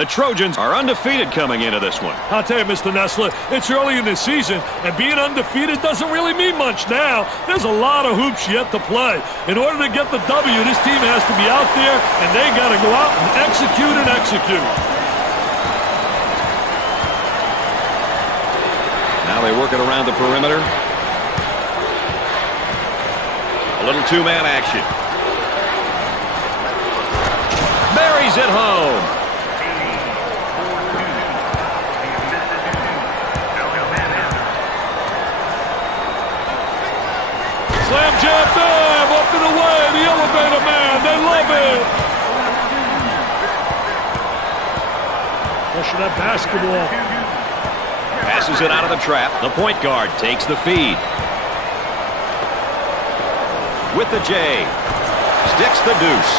The Trojans are undefeated coming into this one. I'll tell you, Mr. Nessler, it's early in the season, and being undefeated doesn't really mean much now. There's a lot of hoops yet to play. In order to get the W, this team has to be out there, and they got to go out and execute and execute. Now they work it around the perimeter. A little two-man action. Buries it home. Slam jam bam, up and away, the elevator man, they love it. Pushing that basketball. Passes it out of the trap. The point guard takes the feed. With the J. Sticks the deuce.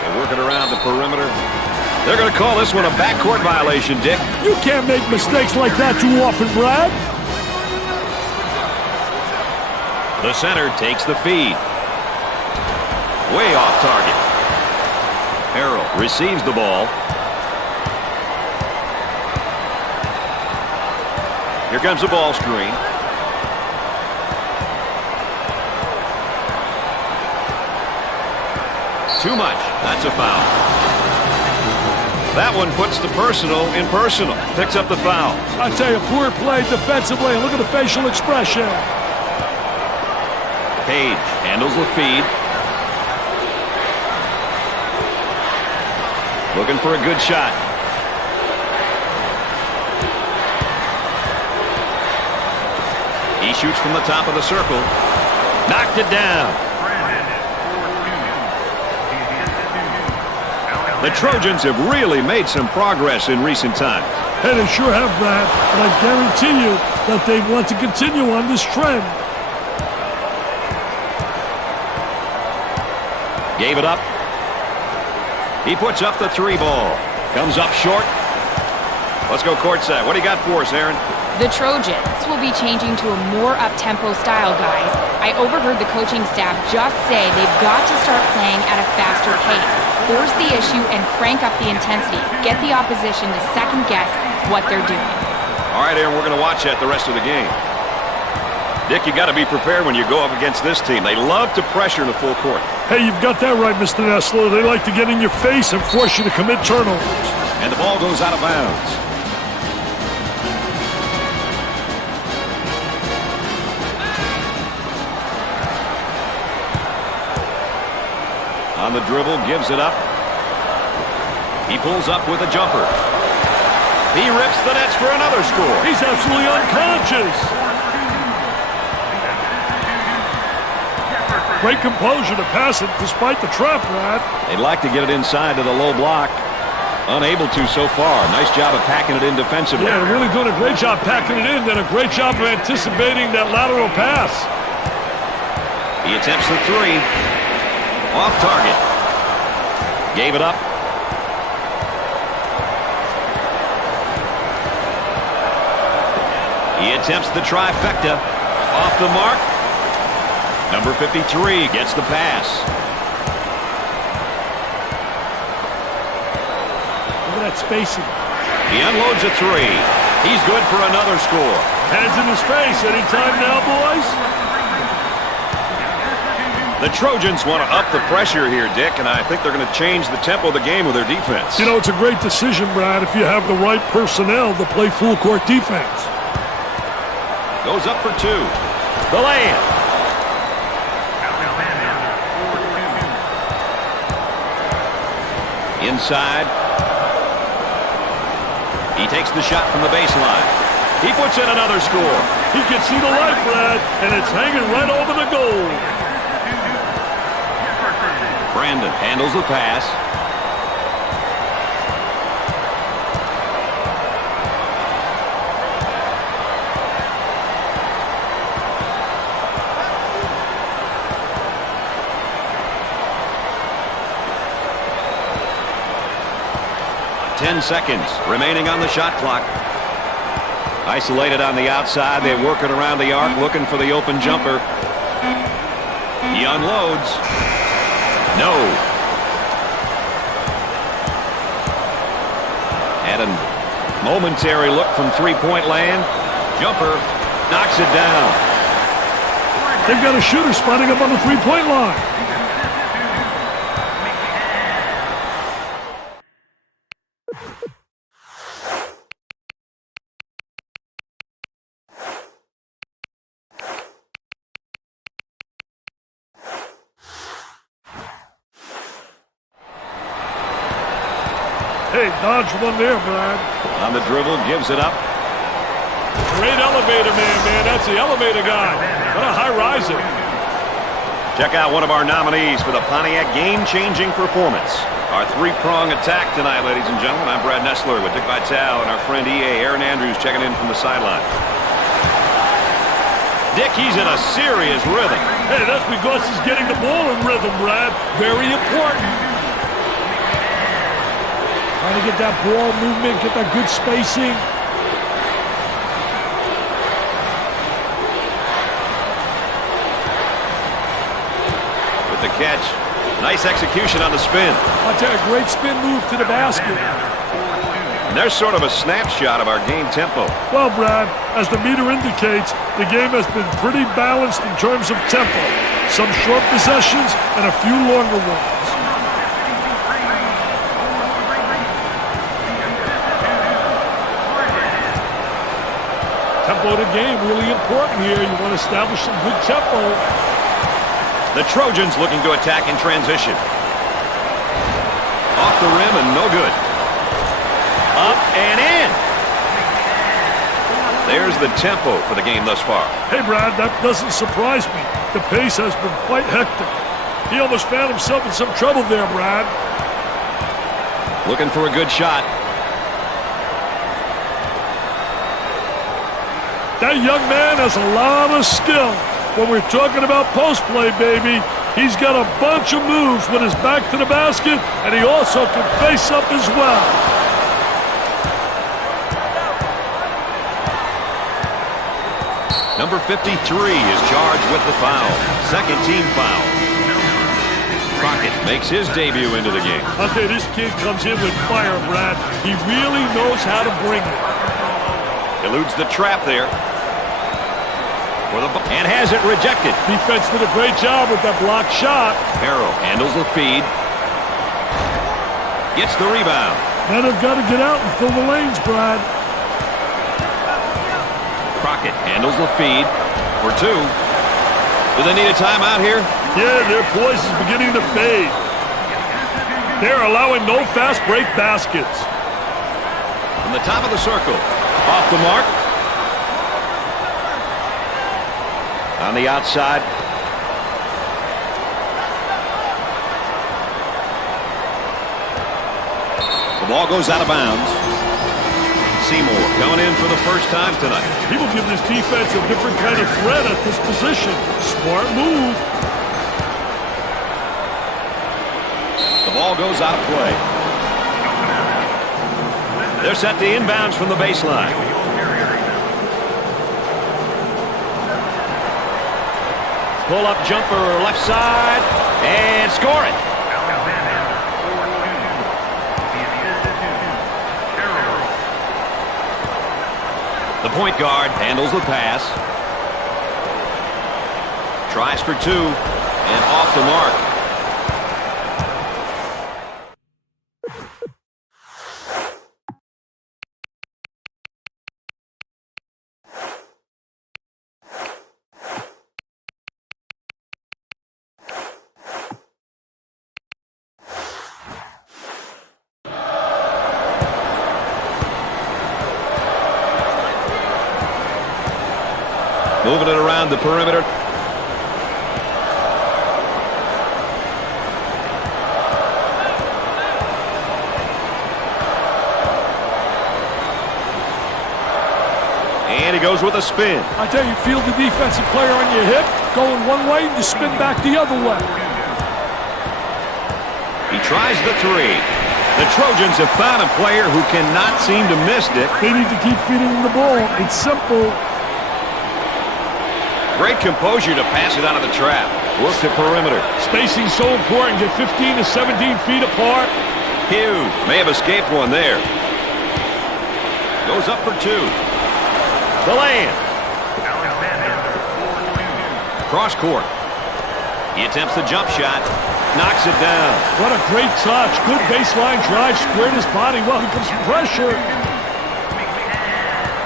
They work it around the perimeter. They're going to call this one a backcourt violation, Dick. You can't make mistakes like that too often, Brad. The center takes the feed. Way off target. Harrell receives the ball. Here comes the ball screen. Too much. That's a foul. That one puts the personal in personal. Picks up the foul. I tell you, poor play defensively. Look at the facial expression. Page handles the feed. Looking for a good shot. He shoots from the top of the circle. Knocked it down. The Trojans have really made some progress in recent times. Hey, they sure have, Brad. And I guarantee you that they want to continue on this trend. Gave it up. He puts up the three ball. Comes up short. Let's go courtside. What do you got for us, Aaron? The Trojans will be changing to a more up-tempo style, guys. I overheard the coaching staff just say they've got to start playing at a faster pace, force the issue, and crank up the intensity, get the opposition to second-guess what they're doing. All right, Aaron, we're going to watch that the rest of the game. Dick, you got to be prepared when you go up against this team. They love to pressure in the full court. Hey, you've got that right, Mr. Nessler. They like to get in your face and force you to commit turnovers. And the ball goes out of bounds. On the dribble, gives it up. He pulls up with a jumper. He rips the nets for another score. He's absolutely unconscious. Great composure to pass it despite the trap, Brad. They'd like to get it inside to the low block. Unable to so far. Nice job of packing it in defensively. Yeah, they're really doing a great job packing it in. Did a great job of anticipating that lateral pass. He attempts the three. Off target. Gave it up. He attempts the trifecta. Off the mark. Number 53 gets the pass. Look at that spacing. He unloads a three. He's good for another score. Hands in his face. Anytime now, boys. The Trojans want to up the pressure here, Dick, and I think they're going to change the tempo of the game with their defense. You know, it's a great decision, Brad, if you have the right personnel to play full-court defense. Goes up for two. The lay-in. Inside. He takes the shot from the baseline. He puts in another score. He can see the light, Brad, and it's hanging right over the goal. Brandon handles the pass. Ten seconds remaining on the shot clock. Isolated on the outside. They're working around the arc, looking for the open jumper. He unloads. No. Had a momentary look from three-point land. Jumper knocks it down. They've got a shooter spotting up on the three-point line. Hey, dodge one there, Brad. On the dribble, gives it up. Great elevator man. That's the elevator guy. What a high riser. Check out one of our nominees for the Pontiac game-changing performance. Our three-prong attack tonight, ladies and gentlemen. I'm Brad Nessler with Dick Vitale and our friend EA, Aaron Andrews, checking in from the sideline. Dick, he's in a serious rhythm. Hey, that's because he's getting the ball in rhythm, Brad. Very important. Trying to get that ball movement, get that good spacing. With the catch. Nice execution on the spin. I'll tell you, a great spin move to the basket. And there's sort of a snapshot of our game tempo. Well, Brad, as the meter indicates, the game has been pretty balanced in terms of tempo. Some short possessions and a few longer ones. Tempo of the game, really important here. You want to establish some good tempo. The Trojans looking to attack in transition. Off the rim and no good. Up and in. There's the tempo for the game thus far. Hey, Brad, that doesn't surprise me. The pace has been quite hectic. He almost found himself in some trouble there, Brad. Looking for a good shot. That young man has a lot of skill. When we're talking about post play, baby, he's got a bunch of moves with his back to the basket, and he also can face up as well. Number 53 is charged with the foul. Second team foul. Crockett makes his debut into the game. I'll tell you, this kid comes in with fire, Brad. He really knows how to bring it. Eludes the trap there. And has it rejected. Defense did a great job with that block shot. Harrell handles the feed. Gets the rebound. Then they've got to get out and fill the lanes, Brad. Crockett handles the feed for two. Do they need a timeout here? Yeah, their poise is beginning to fade. They're allowing no fast break baskets. From the top of the circle. Off the mark. On the outside. The ball goes out of bounds. Seymour coming in for the first time tonight. People give this defense a different kind of threat at this position. Smart move. The ball goes out of play. They're set to inbounds from the baseline. Pull-up jumper left side and score it. The point guard handles the pass. Tries for two and off the mark. Moving it around the perimeter. And he goes with a spin. I tell you, field the defensive player on your hip, going one way, and you spin back the other way. He tries the three. The Trojans have found a player who cannot seem to miss it. They need to keep feeding him the ball. It's simple. Great composure to pass it out of the trap. Work the perimeter. Spacing so important. Get 15 to 17 feet apart. Huge. May have escaped one there. Goes up for two. The land. Cross court. He attempts the jump shot. Knocks it down. What a great touch. Good baseline drive. Squared his body. Well, here comes some pressure.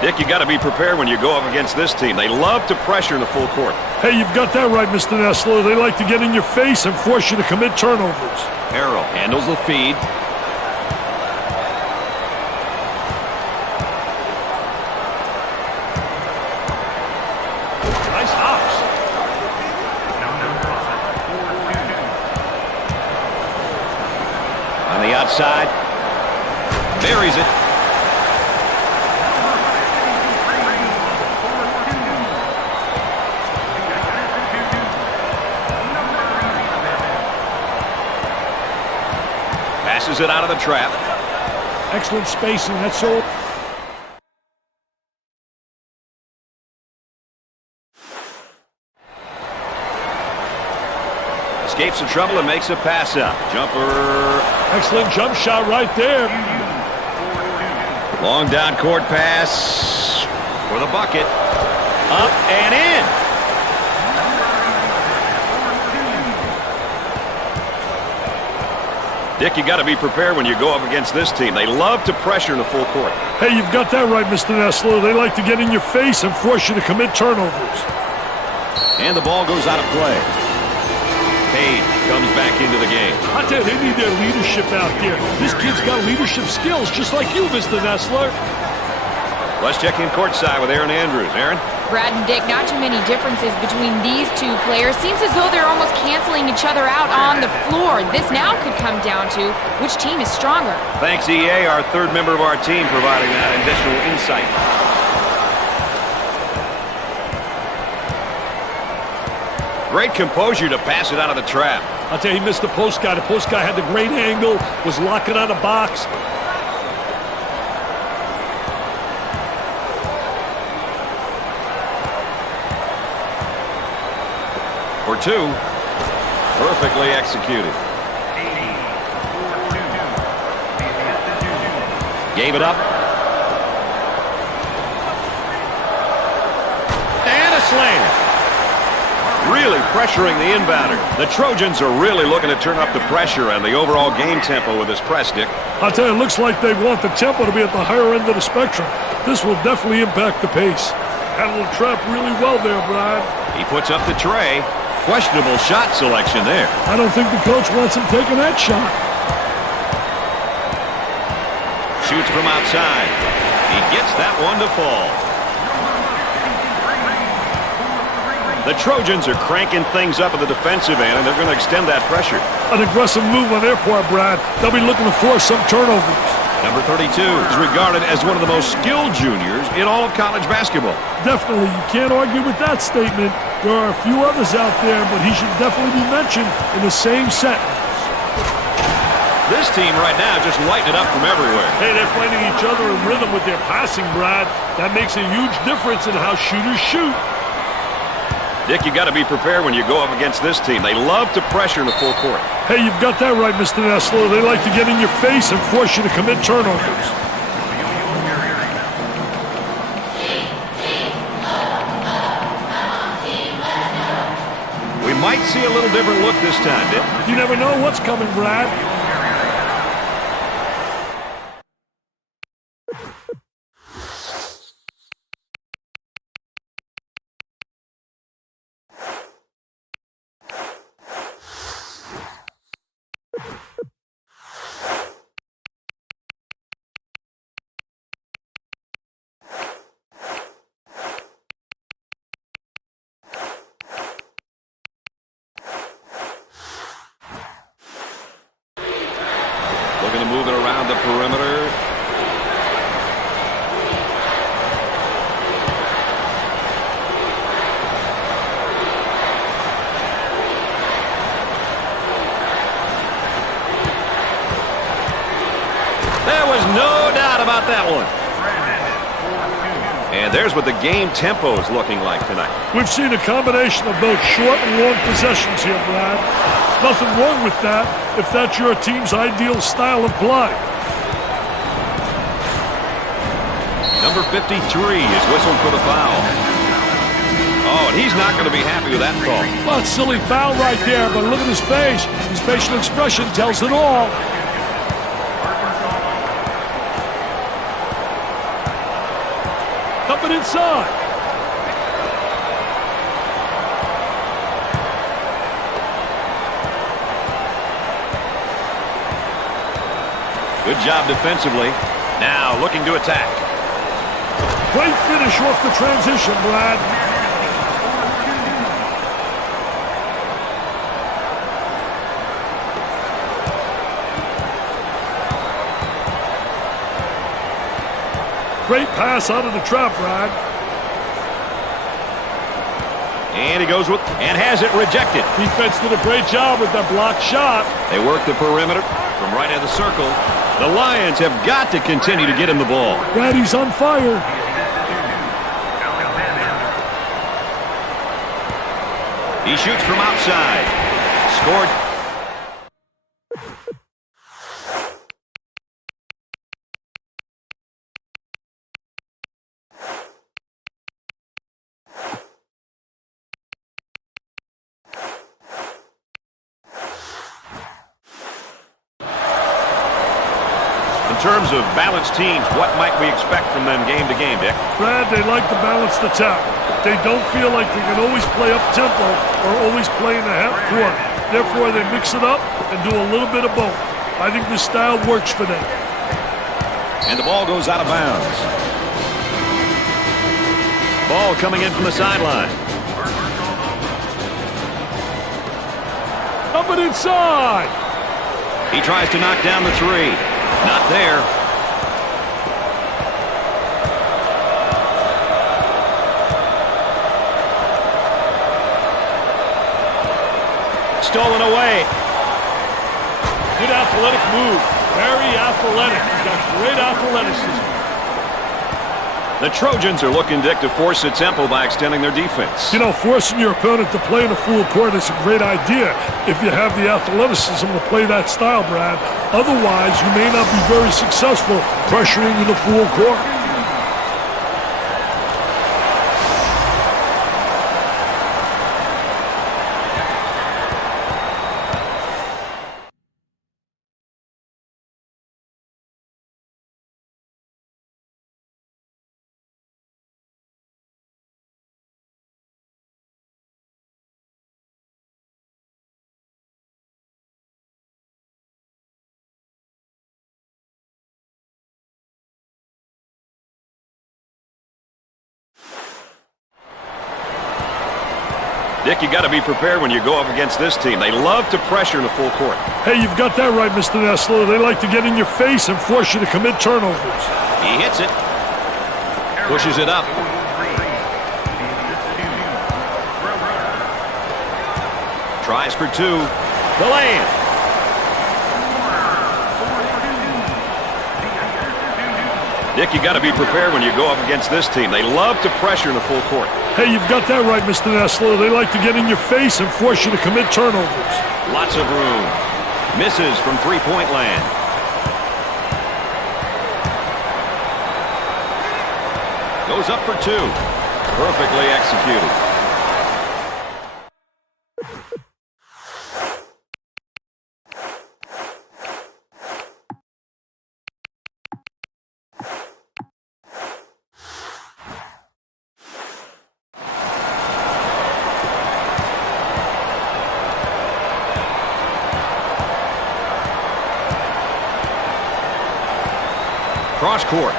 Dick, you got to be prepared when you go up against this team. They love to pressure in the full court. Hey, you've got that right, Mr. Nessler. They like to get in your face and force you to commit turnovers. Harrell handles the feed. Nice hops. On the outside. Buries it. Passes it out of the trap. Excellent spacing. That's so. Escapes the trouble and makes a pass out. Jumper. Excellent jump shot right there. Long down court pass for the bucket. Up and in. Dick, you got to be prepared when you go up against this team. They love to pressure in the full court. Hey, you've got that right, Mr. Nessler. They like to get in your face and force you to commit turnovers. And the ball goes out of play. Page comes back into the game. I tell you, they need their leadership out there. This kid's got leadership skills, just like you, Mr. Nessler. Let's check in courtside with Aaron Andrews. Aaron? Brad and Dick, not too many differences between these two players. Seems as though they're almost canceling each other out on the floor. This now could come down to which team is stronger. Thanks, EA, our third member of our team, providing that additional insight. Great composure to pass it out of the trap. I'll tell you, he missed the post guy. The post guy had the great angle, was locking on the box. For two. Perfectly executed. Gave it up. And a slam. Really pressuring the inbounder. The Trojans are really looking to turn up the pressure and the overall game tempo with this press, Dick. I'll tell you, it looks like they want the tempo to be at the higher end of the spectrum. This will definitely impact the pace. Handled the trap really well there, Brad. He puts up the tray. Questionable shot selection there. I don't think the coach wants him taking that shot. Shoots from outside. He gets that one to fall. The Trojans are cranking things up at the defensive end, and they're going to extend that pressure. An aggressive move on their part, Brad. They'll be looking to force some turnovers. Number 32 is regarded as one of the most skilled juniors in all of college basketball. Definitely. You can't argue with that statement. There are a few others out there, but he should definitely be mentioned in the same sentence. This team right now just lighting it up from everywhere. Hey, they're finding each other in rhythm with their passing, Brad. That makes a huge difference in how shooters shoot. Dick, you got to be prepared when you go up against this team. They love to pressure in the full court. Hey, you've got that right, Mr. Nessler. They like to get in your face and force you to commit turnovers. We might see a little different look this time, Dick. You never know what's coming, Brad. Looking to move it around the perimeter. There was no doubt about that one. And there's what the game tempo is looking like tonight. We've seen a combination of both short and long possessions here, Brad. Nothing wrong with that if that's your team's ideal style of play. Number 53 is whistled for the foul. Oh, and he's not going to be happy with that call. Well, it's a silly foul right there, but look at his face. His facial expression tells it all. Up and inside. Good job defensively. Now looking to attack. Great finish off the transition, Brad. Great pass out of the trap, Brad. And he goes with, and has it rejected. Defense did a great job with that blocked shot. They work the perimeter from right in the circle. The Lions have got to continue to get him the ball. Brad, he's on fire. He shoots from outside. Scored. In terms of balanced teams, what might we expect from them game to game, Dick? Brad, they like to balance the attack. They don't feel like they can always play up-tempo or always play in the half court. Therefore, they mix it up and do a little bit of both. I think this style works for them. And the ball goes out of bounds. Ball coming in from the sideline. Up and inside. He tries to knock down the three. Not there. Stolen away. Good athletic move. Very athletic. He's got great athleticism. The Trojans are looking, Dick, to force the tempo by extending their defense. You know, forcing your opponent to play in a full court is a great idea if you have the athleticism to play that style, Brad. Otherwise, you may not be very successful pressuring in the full court. Dick, you got to be prepared when you go up against this team. They love to pressure in the full court. Hey, you've got that right, Mr. Nessler. They like to get in your face and force you to commit turnovers. He hits it. Pushes it up. Tries for two. The lay-in. Dick, you got to be prepared when you go up against this team. They love to pressure in the full court. Hey, you've got that right, Mr. Nessler. They like to get in your face and force you to commit turnovers. Lots of room. Misses from three-point land. Goes up for two. Perfectly executed. Cross court.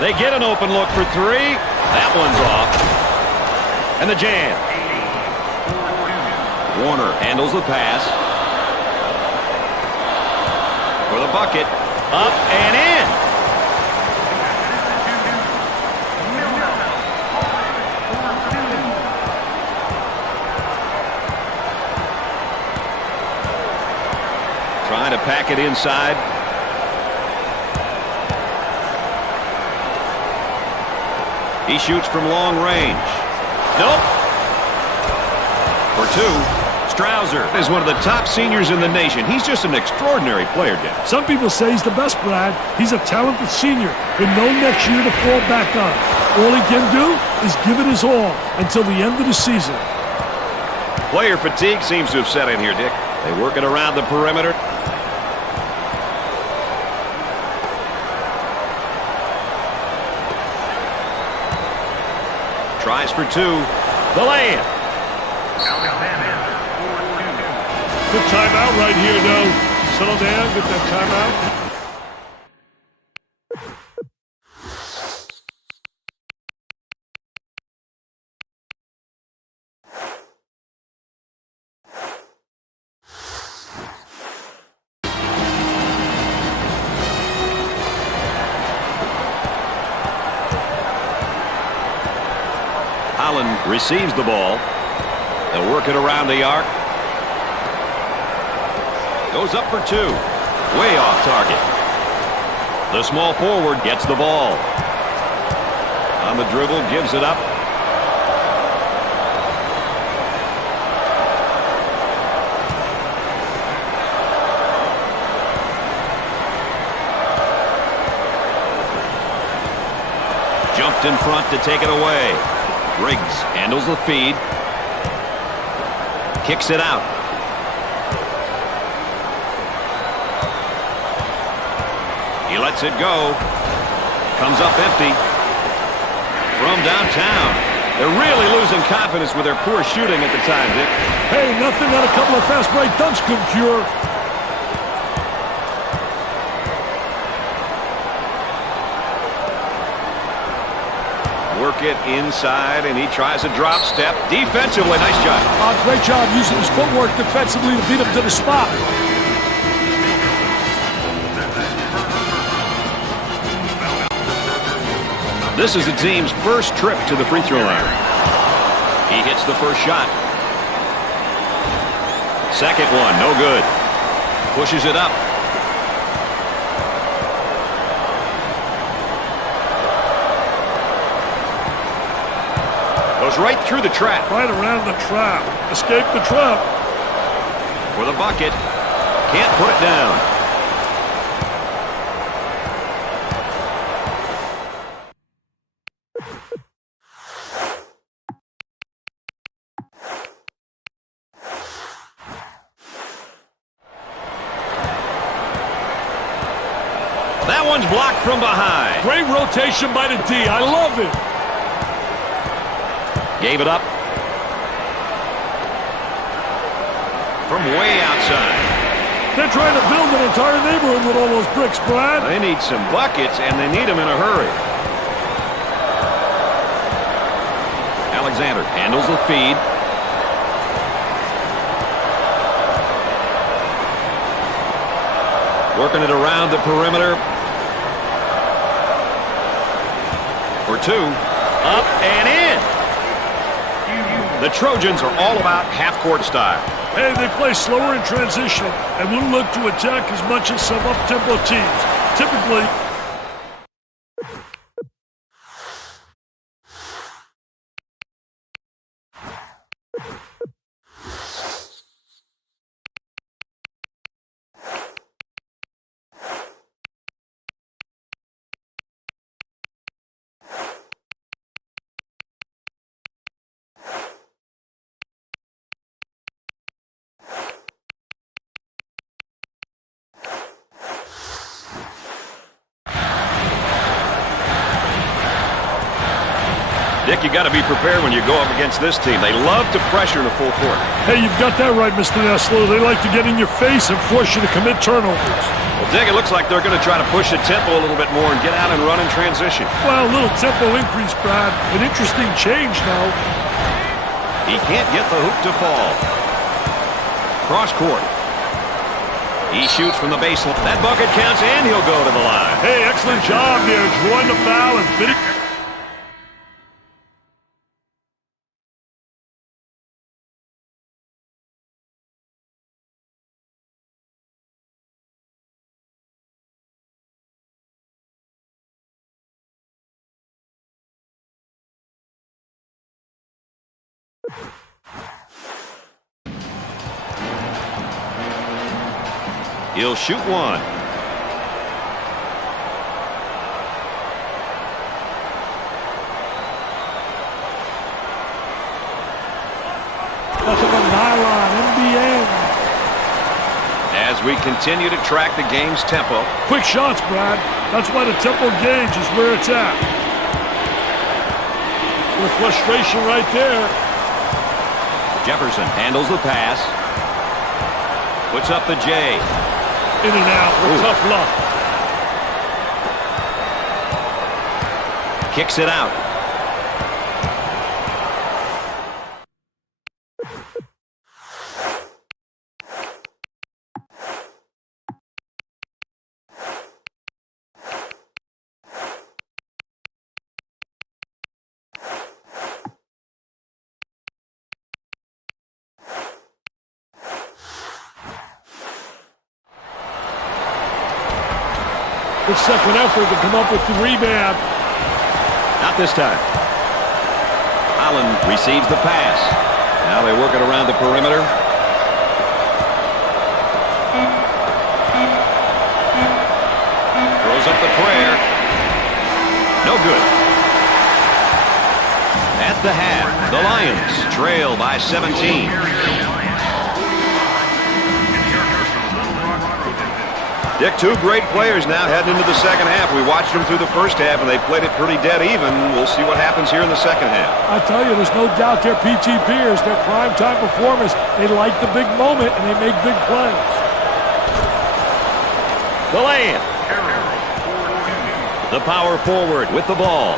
They get an open look for three. That one's off. And the jam. Warner handles the pass. For the bucket. Up and in. Trying to pack it inside. He shoots from long range. Nope. For two. Strouser is one of the top seniors in the nation. He's just an extraordinary player, Dick. Some people say he's the best, Brad. He's a talented senior with no next year to fall back on. All he can do is give it his all until the end of the season. Player fatigue seems to have set in here, Dick. They work it around the perimeter. Tries for two. The lay-in. Good timeout right here, though. Settle down, get that timeout. Holland receives the ball. They'll work it around the arc. Goes up for two. Way off target. The small forward gets the ball. On the dribble, gives it up. Jumped in front to take it away. Riggs handles the feed. Kicks it out. He lets it go. Comes up empty. From downtown. They're really losing confidence with their poor shooting at the time, Dick. Hey, nothing that a couple of fast break dunks could cure. Work it inside, and he tries a drop step. Defensively, nice job. Great job using his footwork defensively to beat him to the spot. This is the team's first trip to the free throw line. He hits the first shot. Second one, no good. Pushes it up. Goes right through the trap. Right around the trap. Escape the trap. For the bucket. Can't put it down. That one's blocked from behind. Great rotation by the D. I love it. Gave it up. From way outside. They're trying to build an entire neighborhood with all those bricks, Brad. They need some buckets, and they need them in a hurry. Alexander handles the feed. Working it around the perimeter. For two. Up and in. The Trojans are all about half-court style. Hey, they play slower in transition and wouldn't look to attack as much as some up-tempo teams. Typically, Dick, you got to be prepared when you go up against this team. They love to pressure in a full court. hey, you've got that right, Mr. Nestler. They like to get in your face and force you to commit turnovers. Well, Dick, it looks like they're going to try to push the tempo a little bit more and get out and run in transition. Well, a little tempo increase, Brad. An interesting change now. He can't get the hoop to fall. Cross court. He shoots from the baseline. That bucket counts, and he'll go to the line. Hey, excellent job there, drawing the foul and fitting. He'll shoot one. Nothing but nylon, NBN. As we continue to track the game's tempo. Quick shots, Brad. That's why the tempo gauge is where it's at. The frustration right there. Jefferson handles the pass. Puts up the J. In and out with tough luck. Kicks it out. Good second effort to come up with the rebound. Not this time. Holland receives the pass. Now they work it around the perimeter. Throws up the prayer. No good. At the half, the Lions trail by 17. Dick, two great players now heading into the second half. We watched them through the first half, and they played it pretty dead even. We'll see what happens here in the second half. I tell you, there's no doubt they're PTPers. They're prime-time performers. They like the big moment, and they make big plays. The lay-in. The power forward with the ball.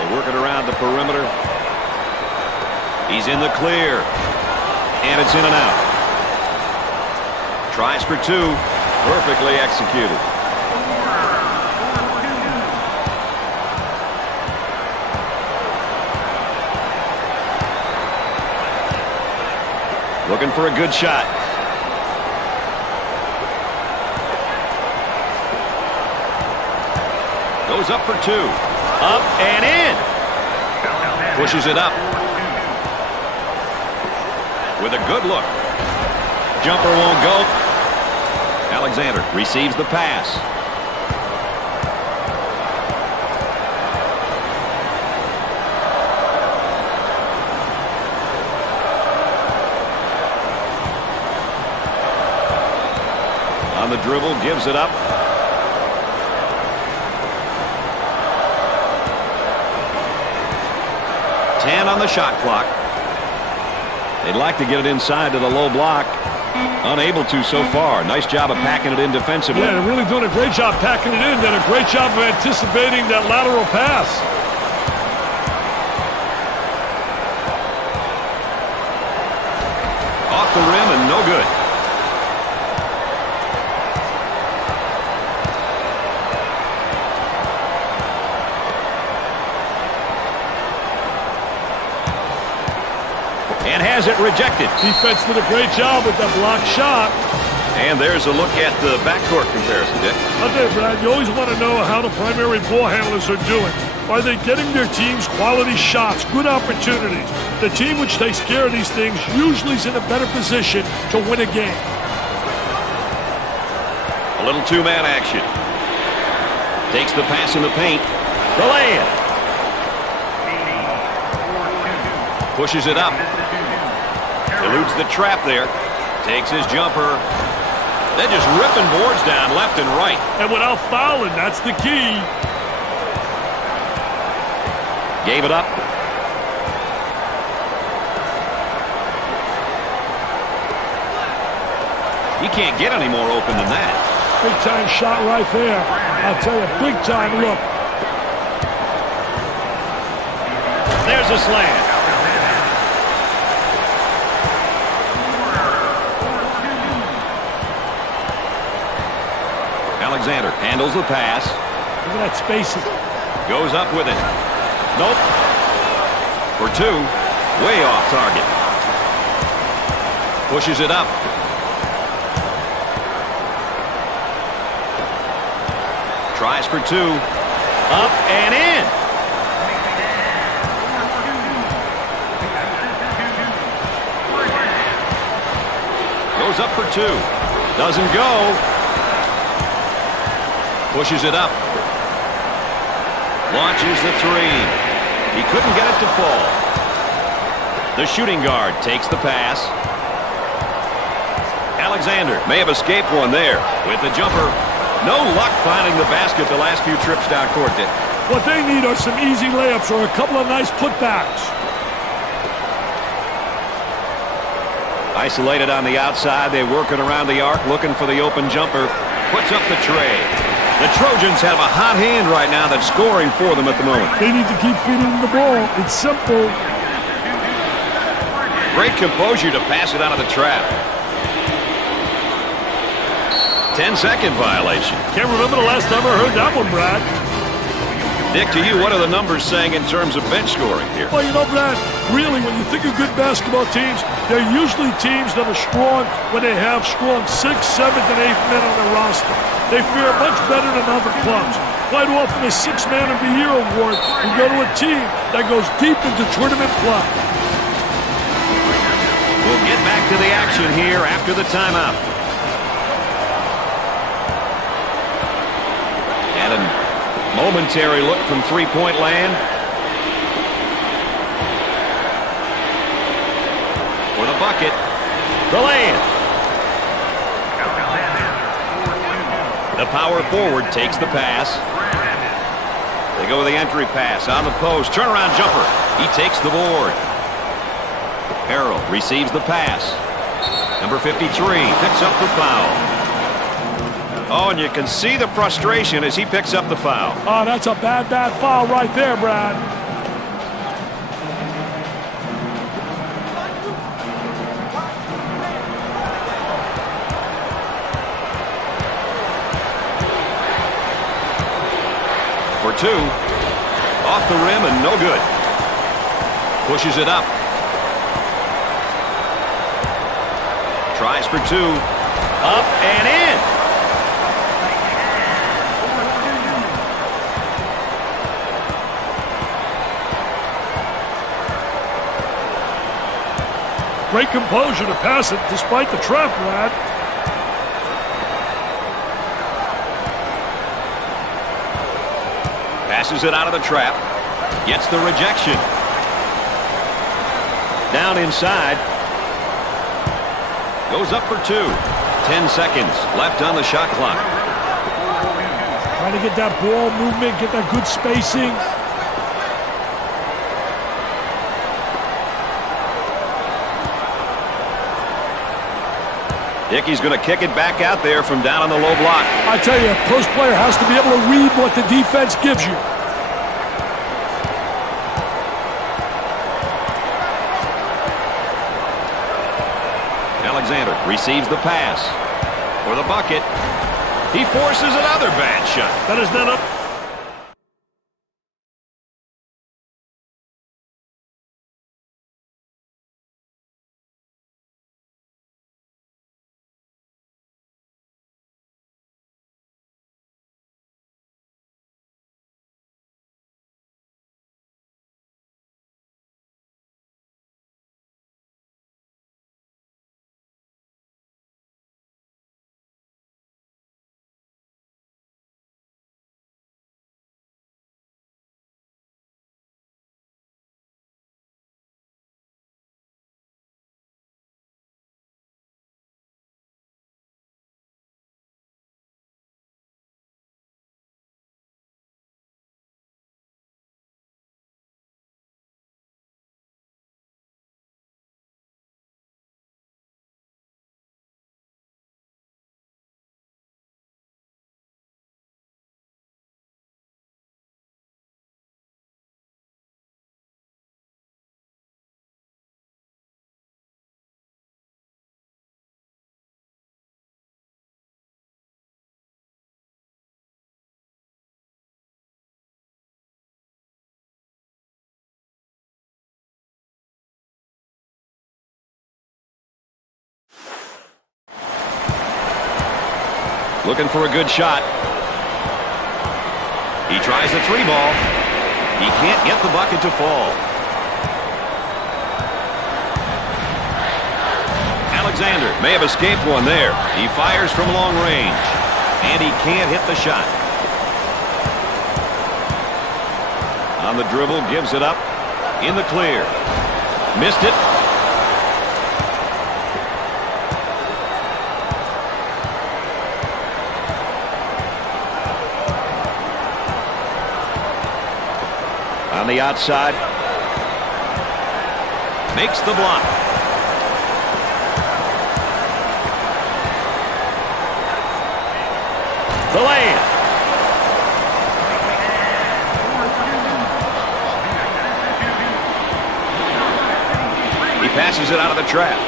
They work it around the perimeter. He's in the clear. And it's in and out. Tries for two. Perfectly executed. Looking for a good shot. Goes up for 2. Up and in. Pushes it up. With a good look. Jumper won't go. Alexander receives the pass. On the dribble, gives it up. On the shot clock. They'd like to get it inside to the low block. Unable to so far. Nice job of packing it in defensively. Yeah, they're really doing a great job packing it in. Did a great job of anticipating that lateral pass. Off the rim and no good. And has it rejected. Defense did a great job with that blocked shot. And there's a look at the backcourt comparison, Dick. I'll tell you, Brad, you always want to know how the primary ball handlers are doing. Are they getting their teams quality shots, good opportunities? The team which takes care of these things usually is in a better position to win a game. A little two-man action. Takes the pass in the paint. The lay-in. Pushes it up. Eludes the trap there. Takes his jumper. They're just ripping boards down left and right. And without fouling, that's the key. Gave it up. He can't get any more open than that. Big time shot right there. I'll tell you, big time look. There's a slam. Alexander handles the pass. Look at that spacing. Goes up with it. Nope. For 2. Way off target. Pushes it up. Tries for 2. Up and in. Goes up for 2. Doesn't go. Pushes it up. Launches the 3. He couldn't get it to fall. The shooting guard takes the pass. Alexander may have escaped one there with the jumper. No luck finding the basket the last few trips down court, Dick. What they need are some easy layups or a couple of nice putbacks. Isolated on the outside. They're working around the arc, looking for the open jumper. Puts up the tray. The Trojans have a hot hand right now that's scoring for them at the moment. They need to keep feeding the ball. It's simple. Great composure to pass it out of the trap. 10-second violation. Can't remember the last time I heard that one, Brad. Dick, to you, what are the numbers saying in terms of bench scoring here? Well, you know, Brad, really, when you think of good basketball teams, they're usually teams that are strong when they have strong 6th, 7th, and 8th men on their roster. They fare much better than other clubs. Quite often, a 6th Man of the Year award will go to a team that goes deep into tournament play. We'll get back to the action here after the timeout. And a momentary look from three-point land. For the bucket, the lay-in. The power forward takes the pass. They go with the entry pass on the post. Turnaround jumper. He takes the board. Harrell receives the pass. Number 53 picks up the foul. Oh, and you can see the frustration as he picks up the foul. Oh, that's a bad foul right there, Brad. For 2. Off the rim and no good. Pushes it up. Tries for two. Up and in. Great composure to pass it despite the trap, lad. Passes it out of the trap. Gets the rejection. Down inside. Goes up for two. 10 seconds left on the shot clock. Trying to get that ball movement, get that good spacing. Dickey's going to kick it back out there from down on the low block. I tell you, a post player has to be able to read what the defense gives you. Alexander receives the pass for the bucket. He forces another bad shot. That is not up. Looking for a good shot. He tries a three ball. He can't get the bucket to fall. Alexander may have escaped one there. He fires from long range, and he can't hit the shot. On the dribble, gives it up. In the clear. Missed it. On the outside. Makes the block. The lane. He passes it out of the trap.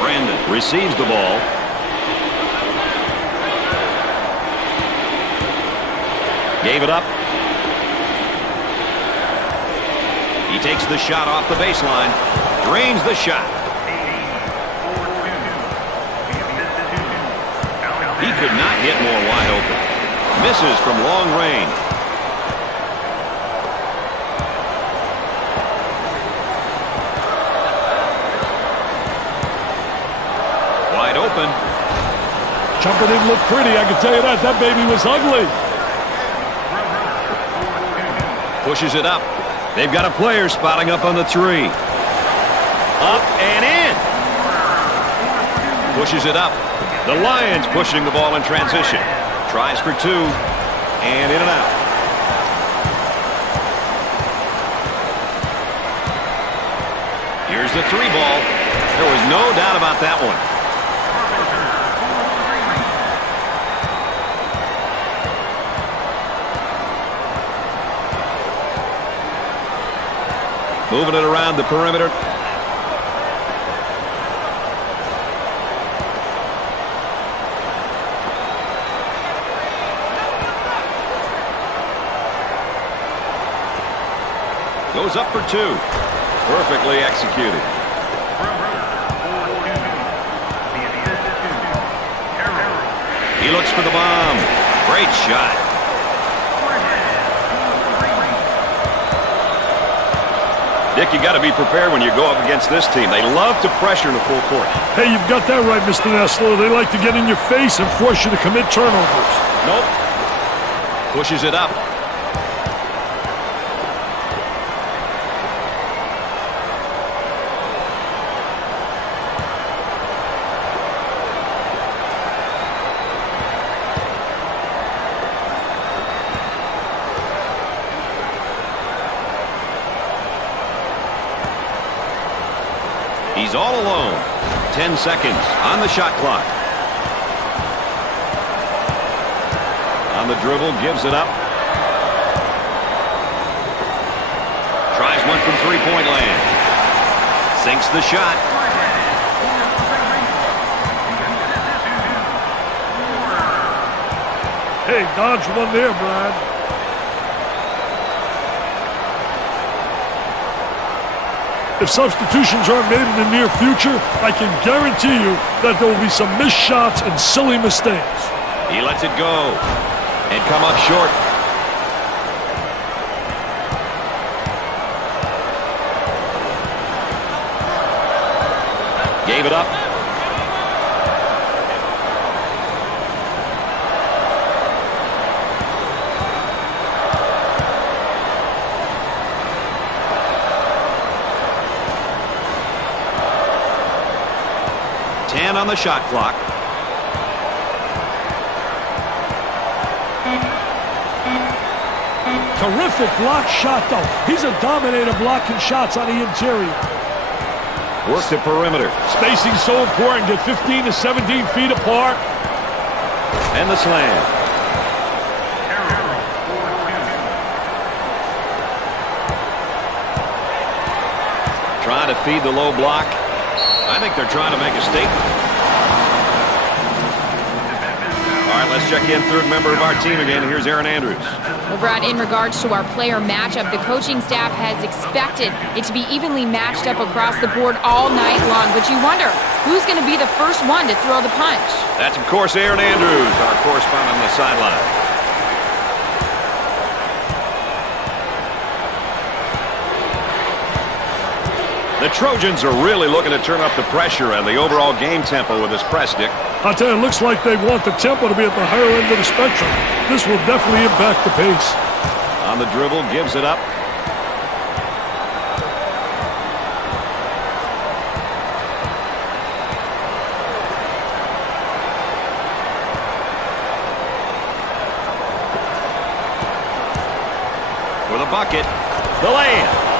Brandon receives the ball. Gave it up. He takes the shot off the baseline. Drains the shot. He could not get more wide open. Misses from long range. Wide open. Jumper didn't look pretty, I can tell you that. That baby was ugly. Pushes it up. They've got a player spotting up on the three. Up and in. Pushes it up. The Lions pushing the ball in transition. Tries for two. And in and out. Here's the three ball. There was no doubt about that one. Moving it around the perimeter. Goes up for two. Perfectly executed. He looks for the bomb. Great shot. Dick, you got to be prepared when you go up against this team. They love to pressure in the full court. Hey, you've got that right, Mr. Nessler. They like to get in your face and force you to commit turnovers. Nope. Pushes it up. He's all alone. 10 seconds on the shot clock. On the dribble, gives it up. Tries one from three-point land. Sinks the shot. Hey, dodge one there, Brad. If substitutions aren't made in the near future, I can guarantee you that there will be some missed shots and silly mistakes. He lets it go and come up short. Gave it up. On the shot clock. Terrific block shot, though. He's a dominator blocking shots on the interior. Work the perimeter. Spacing so important. Get 15 to 17 feet apart. And the slam. Trying to feed the low block. I think they're trying to make a statement. All right, let's check in. Third member of our team again. Here's Aaron Andrews. Well, Brad, in regards to our player matchup, the coaching staff has expected it to be evenly matched up across the board all night long. But you wonder, who's going to be the first one to throw the punch? That's, of course, Aaron Andrews, our correspondent on the sideline. The Trojans are really looking to turn up the pressure and the overall game tempo with this press, Dick. I'll tell you, it looks like they want the tempo to be at the higher end of the spectrum. This will definitely impact the pace. On the dribble, gives it up. For the bucket, the layup.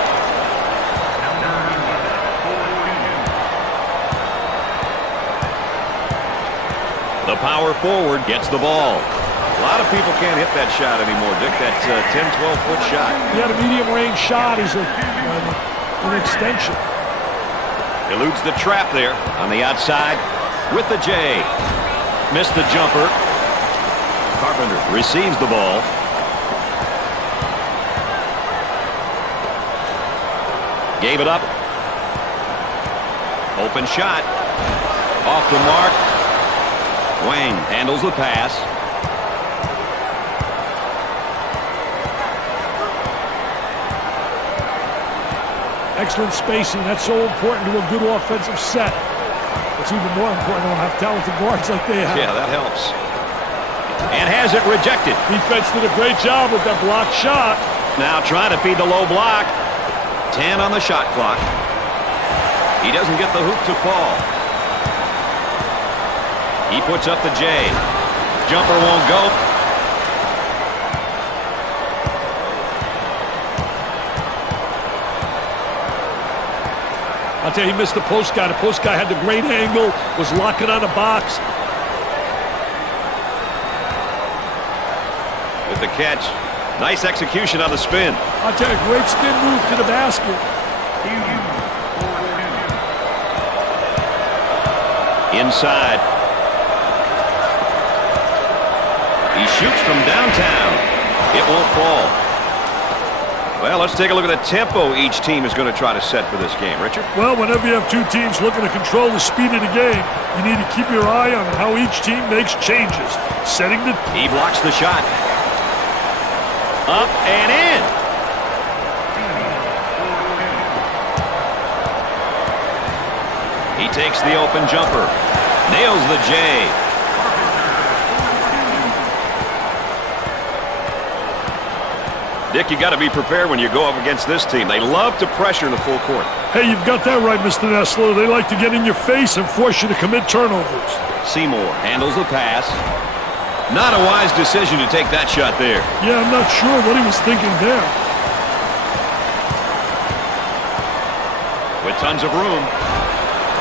The power forward gets the ball. A lot of people can't hit that shot anymore, Dick. That 10, 12-foot shot. He had a medium-range shot. He's an extension. Eludes the trap there on the outside with the J. Missed the jumper. Carpenter receives the ball. Gave it up. Open shot. Off the mark. Wang handles the pass. Excellent spacing. That's so important to a good offensive set. It's even more important to have talented guards like they have. Yeah, that helps. And has it rejected. Defense did a great job with that block shot. Now trying to feed the low block. 10 on the shot clock. He doesn't get the hoop to fall. He puts up the J. Jumper won't go. I'll tell you, he missed the post guy. The post guy had the great angle, was locking on the box. With the catch. Nice execution on the spin. I'll tell you, great spin move to the basket. Inside. He shoots from downtown. It won't fall. Well, let's take a look at the tempo each team is going to try to set for this game. Richard? Well, whenever you have two teams looking to control the speed of the game, you need to keep your eye on how each team makes changes. Setting the... He blocks the shot. Up and in. He takes the open jumper. Nails the J. Dick, you got to be prepared when you go up against this team. They love to pressure in the full court. Hey, you've got that right, Mr. Nessler. They like to get in your face and force you to commit turnovers. Seymour handles the pass. Not a wise decision to take that shot there. Yeah, I'm not sure what he was thinking there. With tons of room.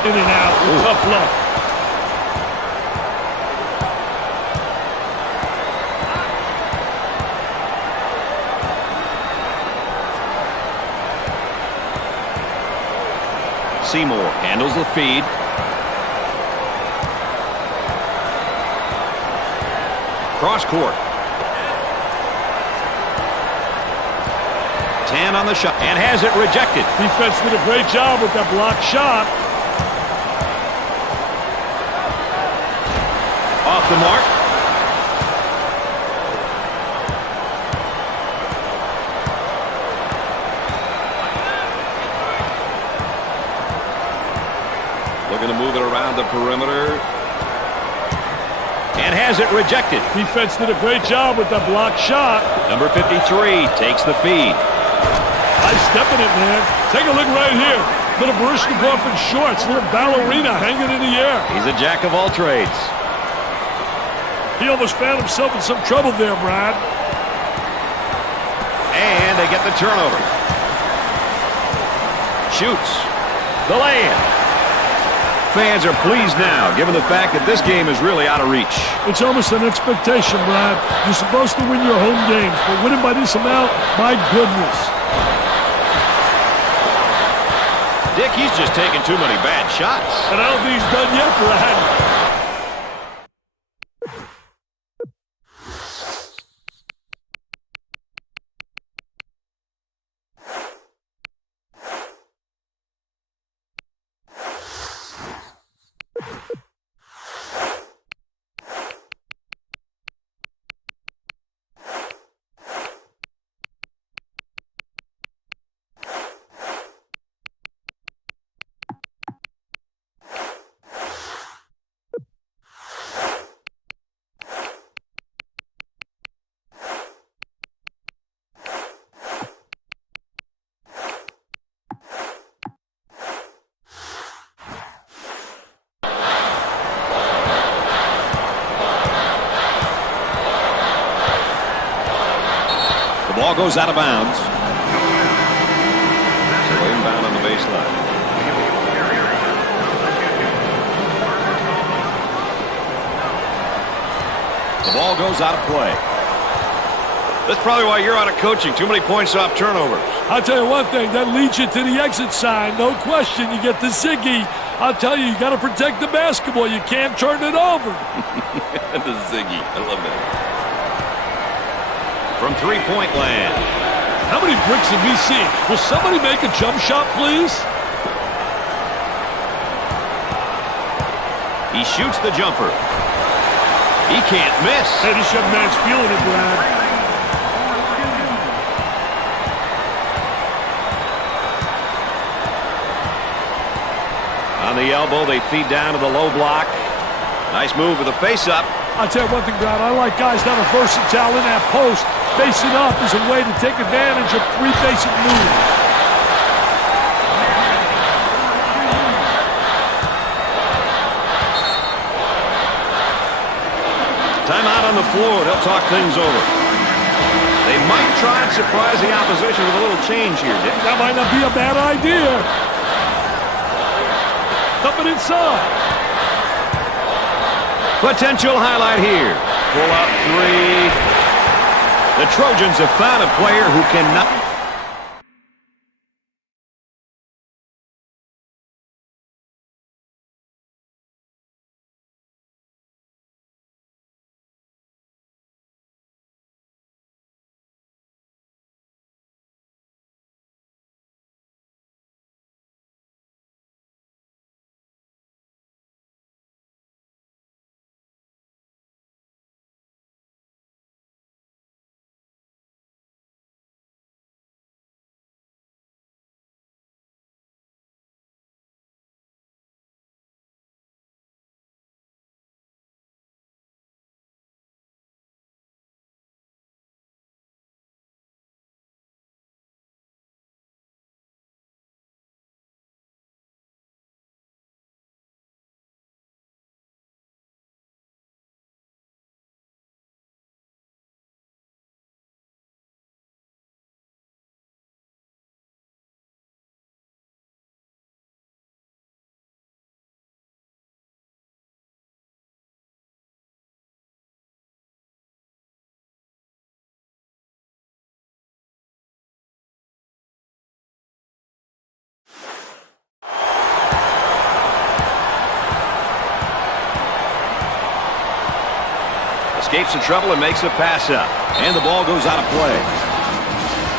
In and out with tough luck. Seymour handles the feed. Cross court. 10 on the shot and has it rejected. Defense did a great job with that blocked shot. Off the mark. Looking to move it around the perimeter. And has it rejected. Defense did a great job with that blocked shot. Number 53 takes the feed. Nice step in it, man. Take a look right here. Little Baryshnikov in shorts, little ballerina hanging in the air. He's a jack of all trades. He almost found himself in some trouble there, Brad. And they get the turnover. Shoots. The lay-in. Fans are pleased now, given the fact that this game is really out of reach. It's almost an expectation, Brad. You're supposed to win your home games, but winning by this amount, my goodness. Dick, he's just taking too many bad shots. And I don't think he's done yet, Brad. The ball goes out of bounds. So inbound on the baseline. The ball goes out of play. That's probably why you're out of coaching. Too many points off turnovers. I'll tell you one thing, that leads you to the exit sign. No question, you get the Ziggy. I'll tell you, you got to protect the basketball. You can't turn it over. The Ziggy. I love that. From three-point land. How many bricks have we seen? Will somebody make a jump shot, please? He shoots the jumper. He can't miss. Hey, this young man's feeling it, Brad. On the elbow, they feed down to the low block. Nice move with the face-up. I'll tell you one thing, Brad. I like guys that are versatile in that post. Facing up is a way to take advantage of three basic moves. Timeout on the floor. They'll talk things over. They might try and surprise the opposition with a little change here, Dick. That might not be a bad idea. Coming inside. Potential highlight here. Pull up three. The Trojans have found a player who cannot escapes the trouble and makes a pass up. And the ball goes out of play.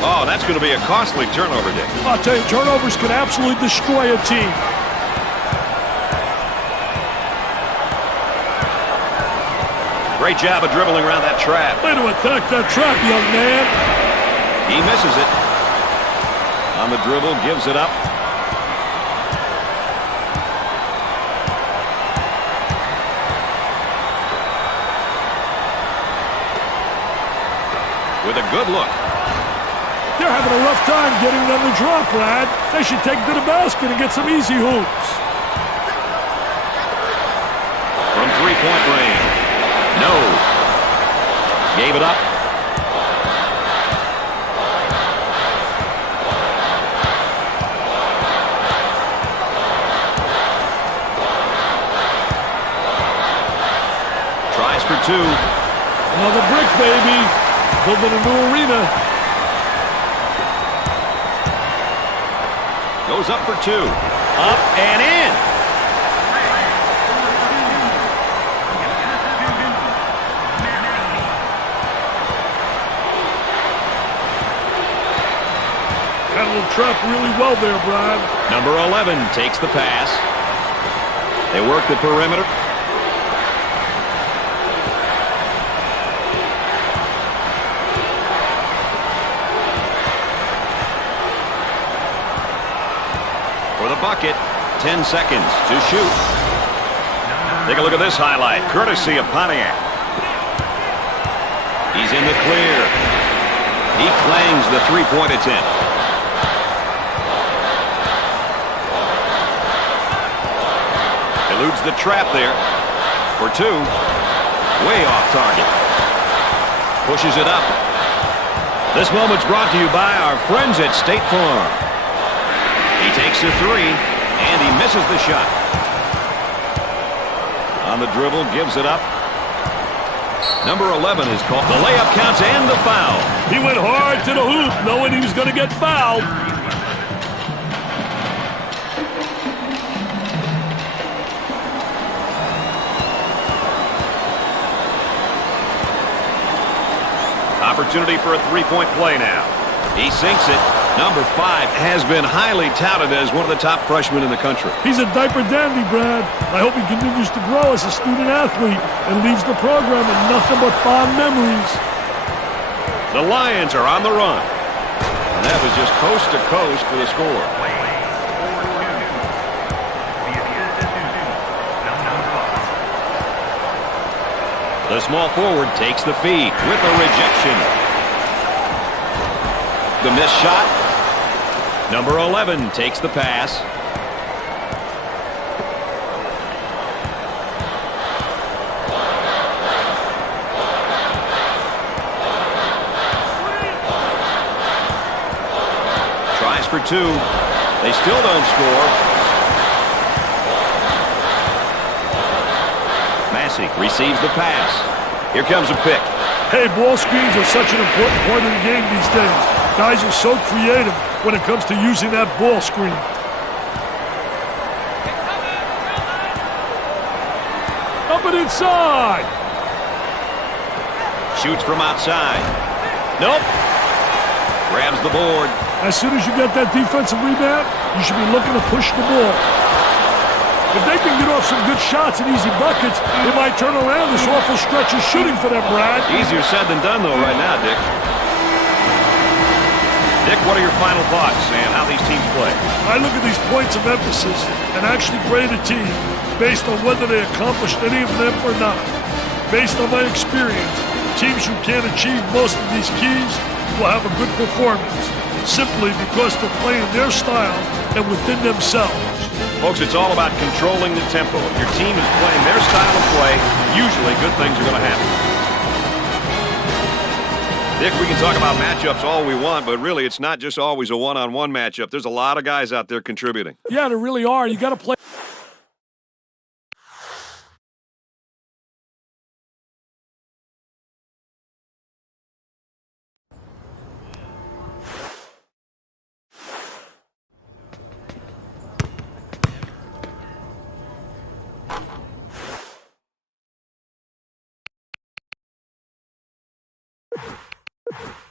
Oh, that's going to be a costly turnover, Dick. I'll tell you, turnovers can absolutely destroy a team. Great job of dribbling around that trap. Way to attack that trap, young man. He misses it. On the dribble, gives it up. With a good look. They're having a rough time getting them to drop, Brad. They should take to the basket and get some easy hoops. From three-point range. No. Gave it up. Tries for two. Another brick, baby. Building a new arena. Goes up for two. Up and in. Handled the trap really well there, Brad. Number 11 takes the pass. They work the perimeter. For the bucket, 10 seconds to shoot. Take a look at this highlight, courtesy of Pontiac. He's in the clear. He clangs the three-point attempt. Eludes the trap there for two. Way off target. Pushes it up. This moment's brought to you by our friends at State Farm. He takes a three, and he misses the shot. On the dribble, gives it up. Number 11 is called. The layup counts and the foul. He went hard to the hoop, knowing he was going to get fouled. Opportunity for a three-point play now. He sinks it. Number 5 has been highly touted as one of the top freshmen in the country. He's a diaper dandy, Brad. I hope he continues to grow as a student athlete and leaves the program with nothing but fond memories. The Lions are on the run. And that was just coast to coast for the score. The small forward takes the feed with a rejection. The missed shot. Number 11 takes the pass. Tries for two. They still don't score. Massey receives the pass. Here comes a pick. Hey, ball screens are such an important part of the game these days. Guys are so creative when it comes to using that ball screen. Up and inside. Shoots from outside. Nope. Grabs the board. As soon as you get that defensive rebound, you should be looking to push the ball. If they can get off some good shots and easy buckets, it might turn around this awful stretch of shooting for them, Brad. Easier said than done, though, right now, Dick. Dick, what are your final thoughts and how these teams play? I look at these points of emphasis and actually grade a team based on whether they accomplished any of them or not. Based on my experience, teams who can't achieve most of these keys will have a good performance, simply because they're playing their style and within themselves. Folks, it's all about controlling the tempo. If your team is playing their style of play, usually good things are going to happen. Dick, we can talk about matchups all we want, but really it's not just always a one-on-one matchup. There's a lot of guys out there contributing. Yeah, there really are. You got to play. you